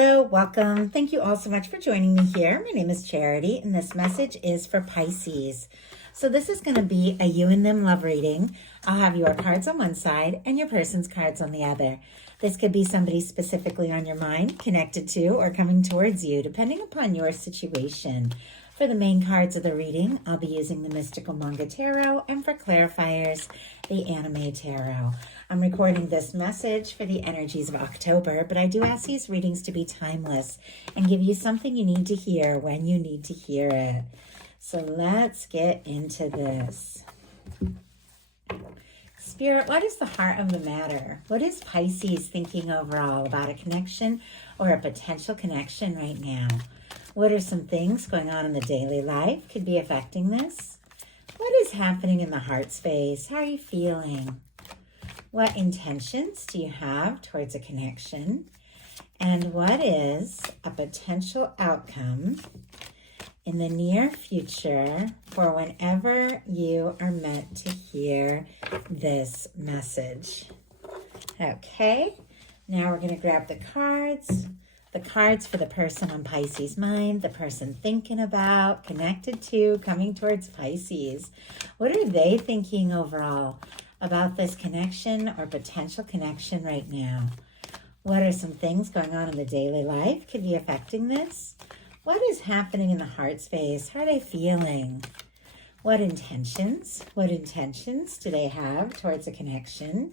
Hello, welcome. Thank you all so much for joining me here. My name is Charity, and this message is for Pisces. So this is going to be a you and them love reading. I'll have your cards on one side and your person's cards on the other. This could be somebody specifically on your mind, connected to, or coming towards you, depending upon your situation. For the main cards of the reading, I'll be using the Mystical Manga Tarot, and for clarifiers, the Anime Tarot. I'm recording this message for the energies of October, but I do ask these readings to be timeless and give you something you need to hear when you need to hear it. So let's get into this. Spirit, what is the heart of the matter? What is Pisces thinking overall about a connection or a potential connection right now? What are some things going on in the daily life could be affecting this? What is happening in the heart space? How are you feeling? What intentions do you have towards a connection? And what is a potential outcome in the near future for whenever you are meant to hear this message? Okay, now we're going to grab the cards. The cards for the person on Pisces' mind, the person thinking about, connected to, coming towards Pisces. What are they thinking overall about this connection or potential connection right now? What are some things going on in the daily life could be affecting this? What is happening in the heart space? How are they feeling? What intentions do they have towards a connection?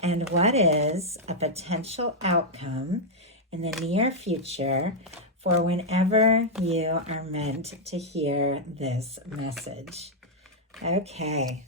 And what is a potential outcome in the near future for whenever you are meant to hear this message? Okay.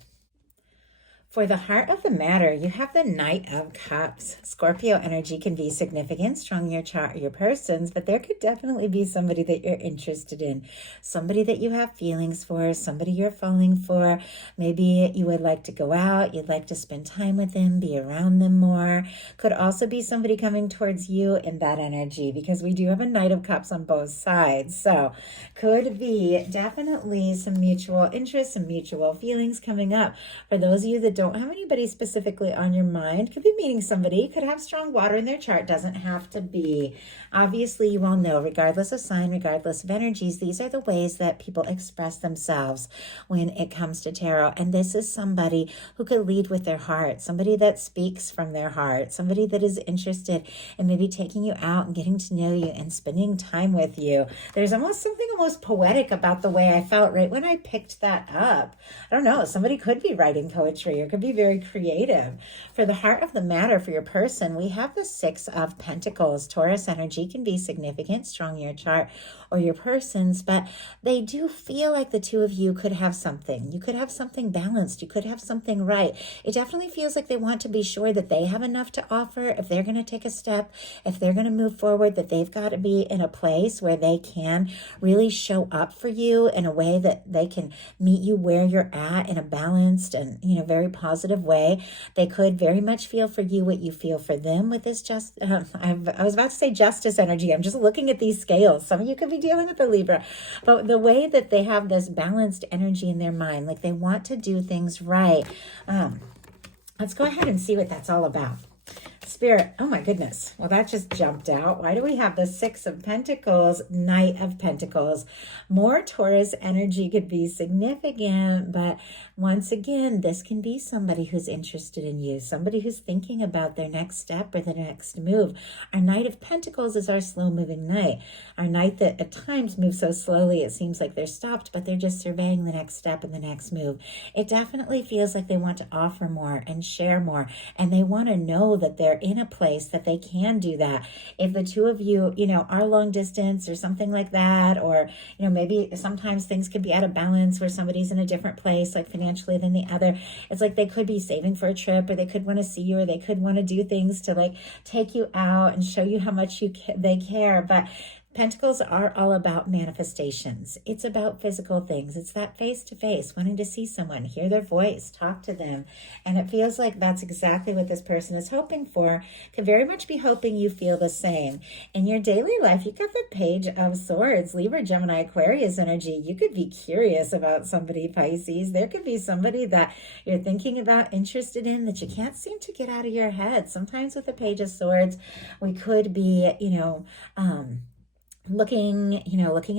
For the heart of the matter, you have the Knight of Cups. Scorpio energy can be significant, strong in your chart or your persons, but there could definitely be somebody that you're interested in, somebody that you have feelings for, somebody you're falling for. Maybe you would like to go out, you'd like to spend time with them, be around them more. Could also be somebody coming towards you in that energy, because we do have a Knight of Cups on both sides. So could be definitely some mutual interest, some mutual feelings coming up. For those of you that don't have anybody specifically on your mind, could be meeting somebody, could have strong water in their chart, doesn't have to be. Obviously, you all know, regardless of sign, regardless of energies, these are the ways that people express themselves when it comes to tarot. And this is somebody who could lead with their heart, somebody that speaks from their heart, somebody that is interested in maybe taking you out and getting to know you and spending time with you. There's something almost poetic about the way I felt right when I picked that up. I don't know, somebody could be writing poetry or could be very creative. For the heart of the matter for your person, we have the Six of Pentacles. Taurus energy can be significant, strong in your chart or your person's, but they do feel like the two of you could have something. You could have something balanced. You could have something right. It definitely feels like they want to be sure that they have enough to offer. If they're going to take a step, if they're going to move forward, that they've got to be in a place where they can really show up for you in a way that they can meet you where you're at in a balanced and, very positive way. They could very much feel for you what you feel for them with this I was about to say justice energy. I'm just looking at these scales. Some of you could be dealing with the Libra, but the way that they have this balanced energy in their mind, like they want to do things right. Let's go ahead and see what that's all about. Spirit, oh my goodness. Well, that just jumped out. Why do we have the Six of Pentacles, Knight of Pentacles? More Taurus energy could be significant, but once again, this can be somebody who's interested in you, somebody who's thinking about their next step or the next move. Our Knight of Pentacles is our slow-moving knight. Our knight that at times moves so slowly, it seems like they're stopped, but they're just surveying the next step and the next move. It definitely feels like they want to offer more and share more, and they want to know that they're in a place that they can do that. If the two of you, are long distance or something like that, or, maybe sometimes things could be out of balance where somebody's in a different place, like financially than the other. It's like they could be saving for a trip, or they could want to see you, or they could want to do things to like take you out and show you how much they care. But Pentacles are all about manifestations. It's about physical things. It's that face-to-face, wanting to see someone, hear their voice, talk to them. And it feels like that's exactly what this person is hoping for. Could very much be hoping you feel the same. In your daily life, you got the Page of Swords, Libra, Gemini, Aquarius energy. You could be curious about somebody, Pisces. There could be somebody that you're thinking about, interested in, that you can't seem to get out of your head. Sometimes with the Page of Swords, we could be, looking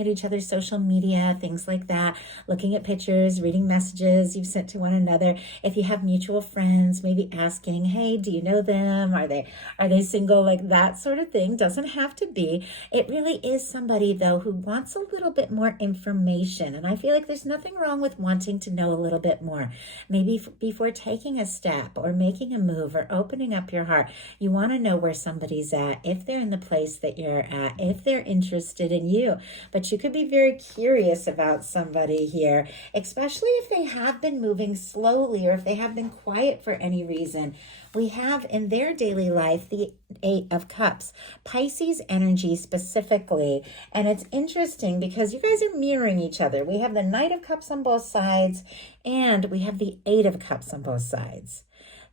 at each other's social media, things like that, looking at pictures, reading messages you've sent to one another. If you have mutual friends, maybe asking, hey, do you know them? Are they single? Like that sort of thing. Doesn't have to be. It really is somebody, though, who wants a little bit more information. And I feel like there's nothing wrong with wanting to know a little bit more. Maybe before taking a step or making a move or opening up your heart, you want to know where somebody's at, if they're in the place that you're at, if they're interested in you. But you could be very curious about somebody here, especially if they have been moving slowly or if they have been quiet for any reason. We have in their daily life the Eight of Cups, Pisces energy specifically. And it's interesting because you guys are mirroring each other. We have the Knight of Cups on both sides, and we have the Eight of Cups on both sides.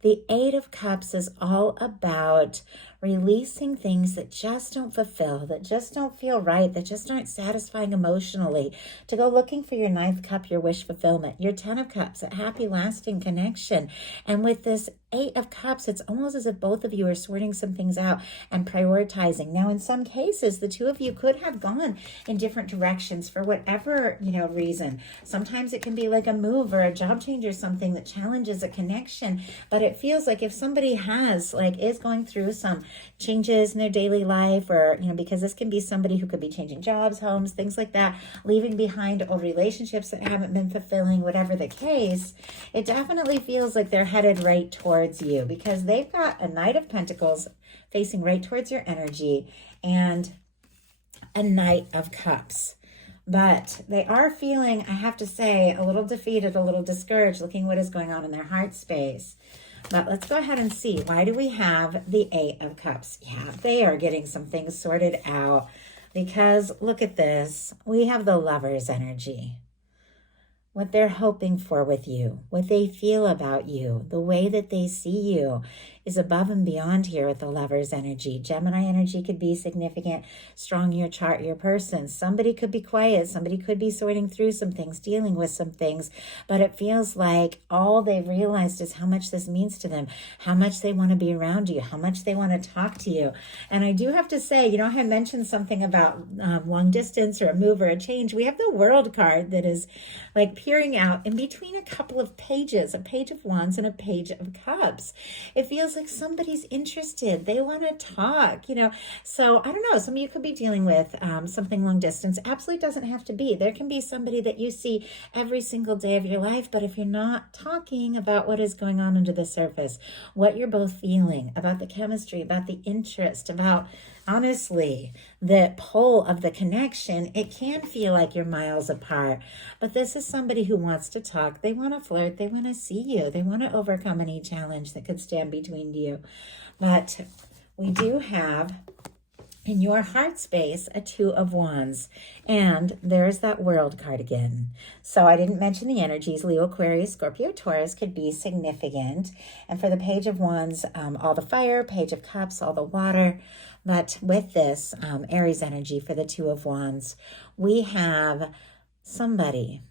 The Eight of Cups is all about releasing things that just don't fulfill, that just don't feel right, that just aren't satisfying emotionally, to go looking for your Ninth Cup, your wish fulfillment, your Ten of Cups, a happy, lasting connection. And with this Eight of Cups, it's almost as if both of you are sorting some things out and prioritizing. Now, in some cases, the two of you could have gone in different directions for whatever, reason. Sometimes it can be like a move or a job change or something that challenges a connection, but it feels like if somebody is going through some changes in their daily life, or because this can be somebody who could be changing jobs, homes, things like that, leaving behind old relationships that haven't been fulfilling, whatever the case, it definitely feels like they're headed right towards you, because they've got a Knight of Pentacles facing right towards your energy and a Knight of Cups. But they are feeling, I have to say, a little defeated, a little discouraged, looking what is going on in their heart space. But let's go ahead and see. Why do we have the Eight of Cups? Yeah, they are getting some things sorted out, because look at this. We have the Lover's energy. What they're hoping for with you, what they feel about you, the way that they see you is above and beyond here with the Lover's energy. Gemini energy could be significant, strong in your chart, your person. Somebody could be quiet. Somebody could be sorting through some things, dealing with some things. But it feels like all they've realized is how much this means to them, how much they want to be around you, how much they want to talk to you. And I do have to say, I had mentioned something about long distance or a move or a change. We have the World card that is like peering out in between a couple of pages, a Page of Wands and a Page of Cups. It feels like somebody's interested. They want to talk, So I don't know. Some of you could be dealing with something long distance. Absolutely doesn't have to be. There can be somebody that you see every single day of your life. But if you're not talking about what is going on under the surface, what you're both feeling, about the chemistry, about the interest, about honestly, the pull of the connection, it can feel like you're miles apart. But this is somebody who wants to talk. They want to flirt. They want to see you. They want to overcome any challenge that could stand between you. But we do have in your heart space a Two of Wands, and there's that World card again. So I didn't mention the energies. Leo, Aquarius, Scorpio, Taurus could be significant. And for the Page of Wands, all the fire, Page of Cups, all the water. But with this Aries energy for the Two of Wands, we have somebody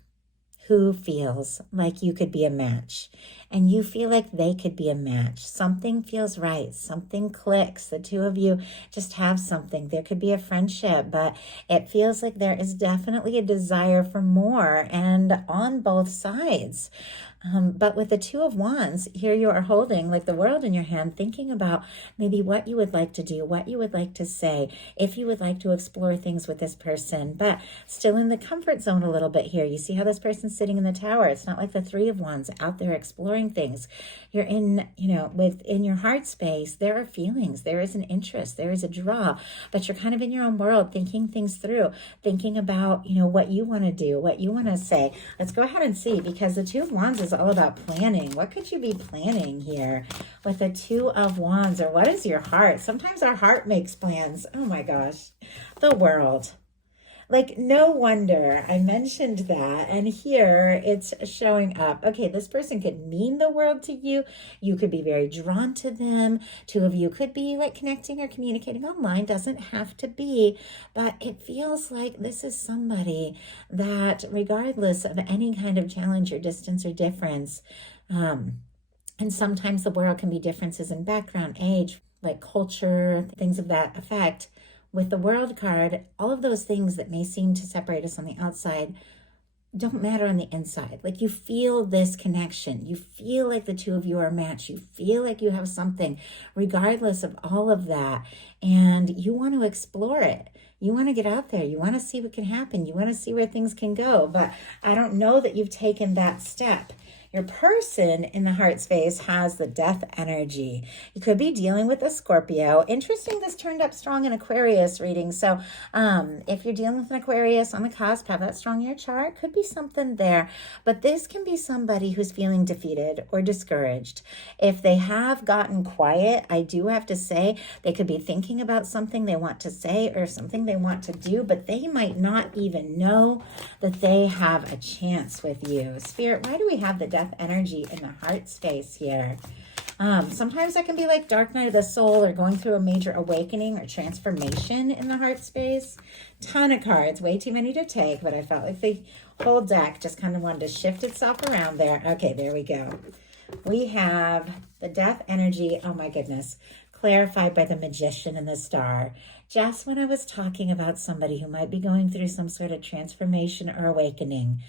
who feels like you could be a match, and you feel like they could be a match. Something feels right. Something clicks. The two of you just have something. There could be a friendship, but it feels like there is definitely a desire for more, and on both sides. But with the Two of Wands, here you are holding like the world in your hand, thinking about maybe what you would like to do, what you would like to say, if you would like to explore things with this person, but still in the comfort zone a little bit here. You see how this person's sitting in the Tower. It's not like the Three of Wands out there exploring things. You're in, within your heart space, there are feelings, there is an interest, there is a draw, but you're kind of in your own world, thinking things through, thinking about, what you want to do, what you want to say. Let's go ahead and see, because the Two of Wands is is all about planning. What could you be planning here with the Two of Wands? Or what is your heart? Sometimes our heart makes plans. Oh my gosh, the world. Like, no wonder I mentioned that. And here it's showing up. Okay, this person could mean the world to you. You could be very drawn to them. Two of you could be like connecting or communicating online. Doesn't have to be. But it feels like this is somebody that, regardless of any kind of challenge or distance or difference, and sometimes the world can be differences in background, age, like culture, things of that effect. With the World card, all of those things that may seem to separate us on the outside don't matter on the inside. Like, you feel this connection. You feel like the two of you are a match. You feel like you have something, regardless of all of that. And you want to explore it. You want to get out there. You want to see what can happen. You want to see where things can go. But I don't know that you've taken that step. Your person in the heart space has the death energy. You could be dealing with a Scorpio. Interesting, this turned up strong in Aquarius reading. So if you're dealing with an Aquarius on the cusp, have that strong in your chart, could be something there. But this can be somebody who's feeling defeated or discouraged. If they have gotten quiet, I do have to say, they could be thinking about something they want to say or something they want to do, but they might not even know that they have a chance with you. Spirit, why do we have the death energy in the heart space here? Sometimes that can be like dark night of the soul or going through a major awakening or transformation in the heart space. Ton of cards, way too many to take, but I felt like the whole deck just kind of wanted to shift itself around there. Okay, there we go. We have the death energy, oh my goodness, clarified by the Magician and the Star. Just when I was talking about somebody who might be going through some sort of transformation or awakening,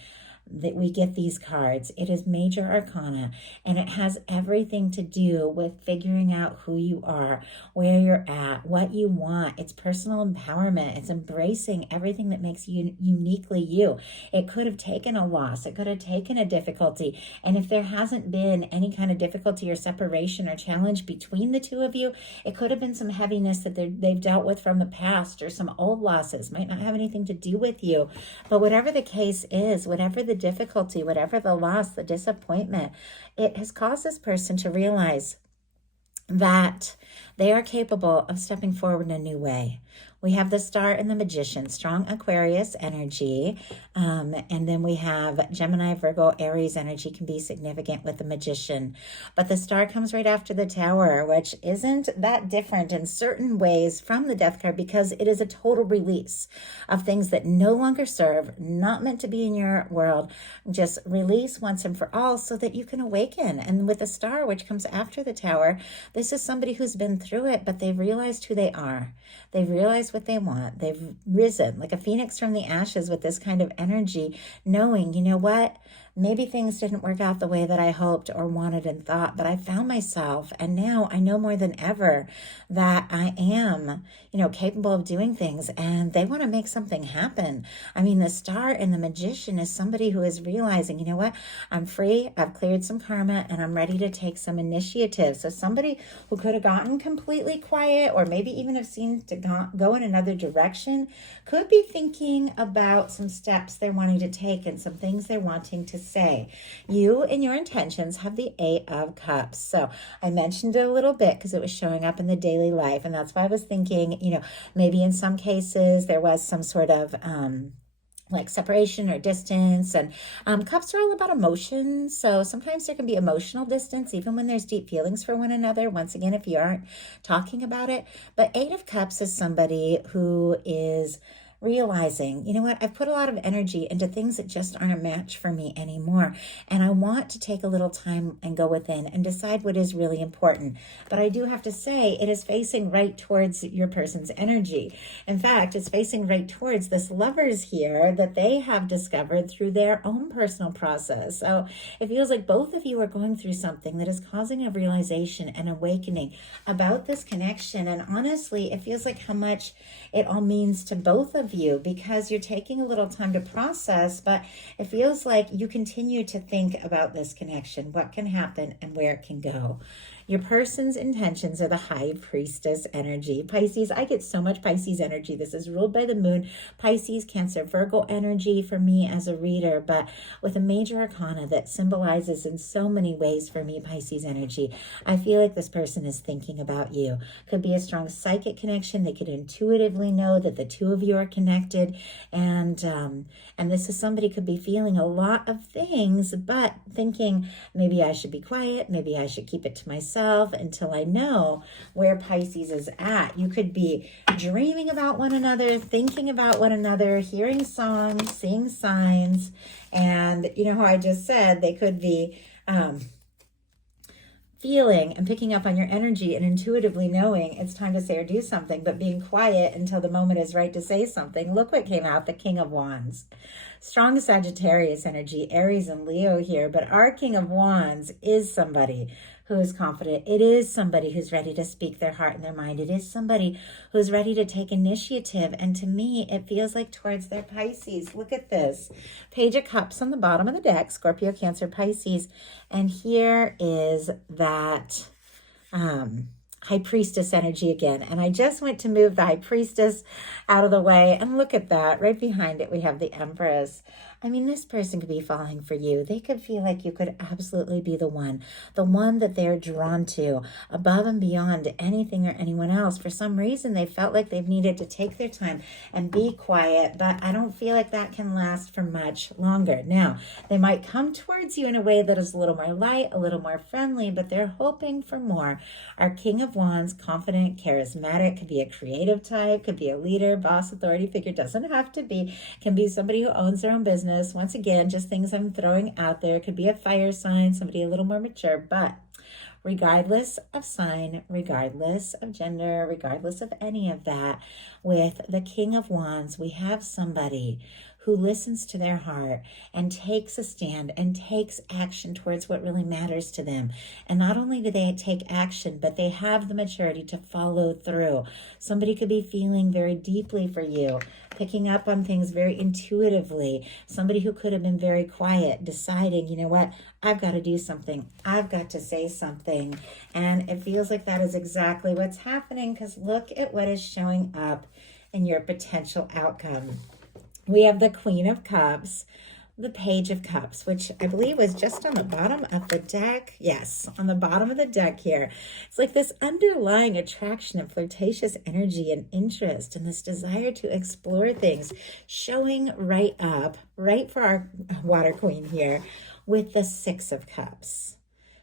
that we get these cards. It is major arcana, and it has everything to do with figuring out who you are, where you're at, what you want. It's personal empowerment. It's embracing everything that makes you uniquely you. It could have taken a loss. It could have taken a difficulty. And if there hasn't been any kind of difficulty or separation or challenge between the two of you, it could have been some heaviness that they've dealt with from the past, or some old losses. Might not have anything to do with you. But whatever the case is, whatever the difficulty, whatever the loss, the disappointment, it has caused this person to realize that they are capable of stepping forward in a new way. We have the Star and the Magician, strong Aquarius energy. And then we have Gemini, Virgo, Aries energy can be significant with the Magician. But the Star comes right after the Tower, which isn't that different in certain ways from the Death card, because it is a total release of things that no longer serve, not meant to be in your world. Just release once and for all so that you can awaken. And with the Star, which comes after the Tower, this is somebody who's been through it, but they've realized who they are. They've realized what they want. They've risen like a phoenix from the ashes with this kind of energy, knowing, you know what? Maybe things didn't work out the way that I hoped or wanted and thought, but I found myself, and now I know more than ever that I am, capable of doing things, and they want to make something happen. I mean, the Star and the Magician is somebody who is realizing, you know what? I'm free, I've cleared some karma, and I'm ready to take some initiative. So somebody who could have gotten completely quiet, or maybe even have seemed to go in another direction, could be thinking about some steps they're wanting to take and some things they're wanting to say. You and your intentions have the Eight of Cups. So I mentioned it a little bit because it was showing up in the daily life, and that's why I was thinking, maybe in some cases there was some sort of like separation or distance, and cups are all about emotions. So sometimes there can be emotional distance even when there's deep feelings for one another, once again, if you aren't talking about it. But Eight of Cups is somebody who is realizing, you know what, I've put a lot of energy into things that just aren't a match for me anymore. And I want to take a little time and go within and decide what is really important. But I do have to say, it is facing right towards your person's energy. In fact, it's facing right towards this Lovers here that they have discovered through their own personal process. So it feels like both of you are going through something that is causing a realization and awakening about this connection. And honestly, it feels like how much it all means to both of you, because you're taking a little time to process, but it feels like you continue to think about this connection, what can happen and where it can go. Your person's intentions are the High Priestess energy. Pisces, I get so much Pisces energy. This is ruled by the moon. Pisces, Cancer, Virgo energy for me as a reader, but with a major arcana that symbolizes in so many ways for me Pisces energy. I feel like this person is thinking about you. Could be a strong psychic connection. They could intuitively know that the two of you are connected, and this is somebody could be feeling a lot of things, but thinking maybe I should be quiet, maybe I should keep it to myself until I know where Pisces is at. You could be dreaming about one another, thinking about one another, hearing songs, seeing signs, and you know how I just said they could be feeling and picking up on your energy and intuitively knowing it's time to say or do something, but being quiet until the moment is right to say something. Look what came out, the King of Wands. Strong Sagittarius energy, Aries and Leo here, but our King of Wands is somebody who is confident. It is somebody who's ready to speak their heart and their mind. It is somebody who's ready to take initiative. And to me, it feels like towards their Pisces. Look at this. Page of Cups on the bottom of the deck, Scorpio, Cancer, Pisces. And here is that High Priestess energy again. And I just went to move the High Priestess out of the way. And look at that. Right behind it, we have the Empress. I mean, this person could be falling for you. They could feel like you could absolutely be the one that they're drawn to above and beyond anything or anyone else. For some reason, they felt like they've needed to take their time and be quiet, but I don't feel like that can last for much longer. Now, they might come towards you in a way that is a little more light, a little more friendly, but they're hoping for more. Our King of Wands, confident, charismatic, could be a creative type, could be a leader, boss, authority figure, doesn't have to be, can be somebody who owns their own business. Once again, just things I'm throwing out there. Could be a fire sign, somebody a little more mature, but regardless of sign, regardless of gender, regardless of any of that, with the King of Wands, we have somebody who listens to their heart and takes a stand and takes action towards what really matters to them. And not only do they take action, but they have the maturity to follow through. Somebody could be feeling very deeply for you, picking up on things very intuitively. Somebody who could have been very quiet, deciding, you know what, I've got to do something. I've got to say something. And it feels like that is exactly what's happening, because look at what is showing up in your potential outcome. We have the Queen of Cups, the Page of Cups, which I believe was just on the bottom of the deck. Yes, on the bottom of the deck here. It's like this underlying attraction of flirtatious energy and interest and this desire to explore things showing right up, right for our Water Queen here with the Six of Cups.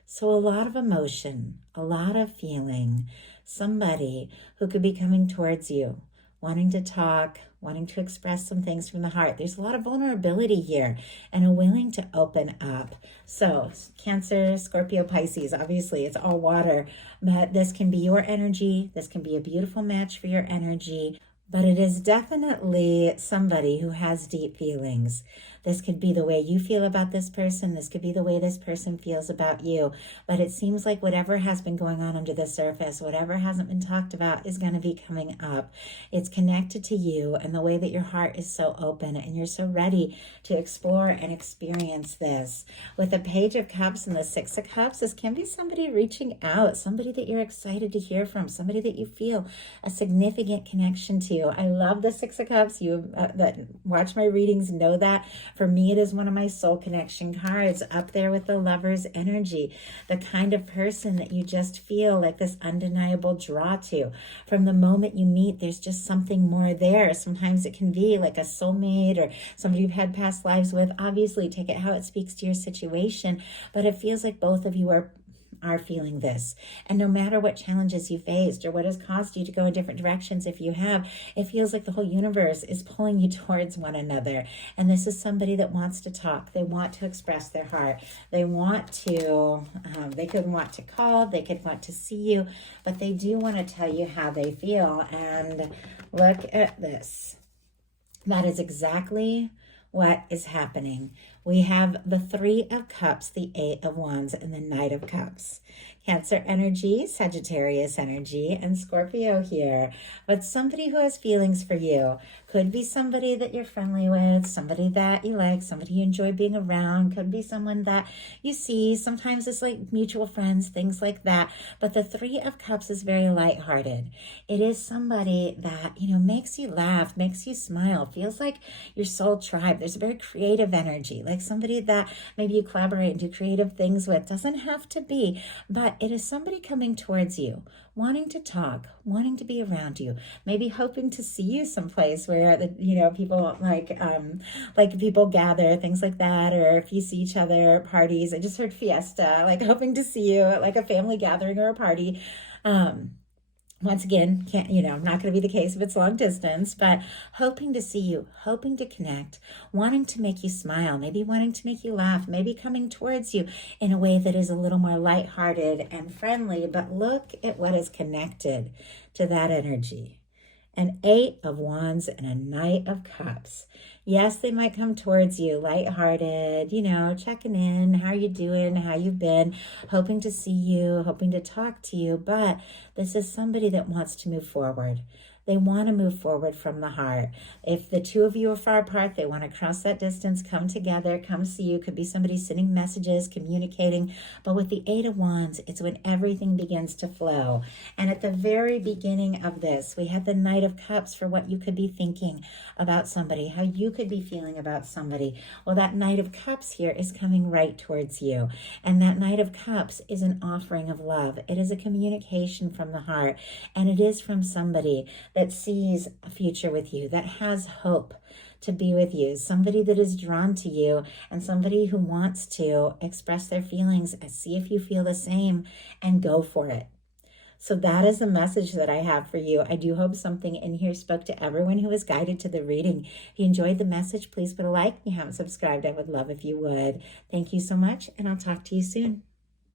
So a lot of emotion, a lot of feeling, somebody who could be coming towards you, wanting to talk, wanting to express some things from the heart. There's a lot of vulnerability here and a willing to open up. So Cancer, Scorpio, Pisces, obviously it's all water, but this can be your energy. This can be a beautiful match for your energy, but it is definitely somebody who has deep feelings. This could be the way you feel about this person. This could be the way this person feels about you. But it seems like whatever has been going on under the surface, whatever hasn't been talked about is going to be coming up. It's connected to you and the way that your heart is so open and you're so ready to explore and experience this. With the Page of Cups and the Six of Cups, this can be somebody reaching out, somebody that you're excited to hear from, somebody that you feel a significant connection to. I love the Six of Cups. You that watch my readings know that. For me, it is one of my soul connection cards, up there with the Lover's energy, the kind of person that you just feel like this undeniable draw to. From the moment you meet, there's just something more there. Sometimes it can be like a soulmate or somebody you've had past lives with. Obviously, take it how it speaks to your situation, but it feels like both of you are feeling this. And no matter what challenges you faced or what has caused you to go in different directions, if you have, it feels like the whole universe is pulling you towards one another. And this is somebody that wants to talk. They want to express their heart. They want to, they could want to call, they could want to see you, but they do want to tell you how they feel. And look at this. That is exactly what is happening. We have the Three of Cups, the Eight of Wands, and the Knight of Cups. Cancer energy, Sagittarius energy, and Scorpio here. But somebody who has feelings for you. Could be somebody that you're friendly with, somebody that you like, somebody you enjoy being around. Could be someone that you see. Sometimes it's like mutual friends, things like that. But the Three of Cups is very lighthearted. It is somebody that, makes you laugh, makes you smile, feels like your soul tribe. There's a very creative energy, like somebody that maybe you collaborate and do creative things with. Doesn't have to be, but it is somebody coming towards you, wanting to talk, wanting to be around you, maybe hoping to see you someplace where people like people gather, things like that, or if you see each other at parties. I just heard fiesta, like hoping to see you at like a family gathering or a party. Once again, not going to be the case if it's long distance, but hoping to see you, hoping to connect, wanting to make you smile, maybe wanting to make you laugh, maybe coming towards you in a way that is a little more lighthearted and friendly. But look at what is connected to that energy. An Eight of Wands and a Knight of Cups. Yes, they might come towards you lighthearted, checking in, how you doing, how you've been, hoping to see you, hoping to talk to you. But this is somebody that wants to move forward. They want to move forward from the heart. If the two of you are far apart, they want to cross that distance, come together, come see you. Could be somebody sending messages, communicating. But with the Eight of Wands, it's when everything begins to flow. And at the very beginning of this, we had the Knight of Cups for what you could be thinking about somebody, how you could be feeling about somebody. Well, that Knight of Cups here is coming right towards you. And that Knight of Cups is an offering of love. It is a communication from the heart. And it is from somebody that sees a future with you, that has hope to be with you, somebody that is drawn to you, and somebody who wants to express their feelings and see if you feel the same and go for it. So that is the message that I have for you. I do hope something in here spoke to everyone who was guided to the reading. If you enjoyed the message, please put a like. If you haven't subscribed, I would love if you would. Thank you so much, and I'll talk to you soon.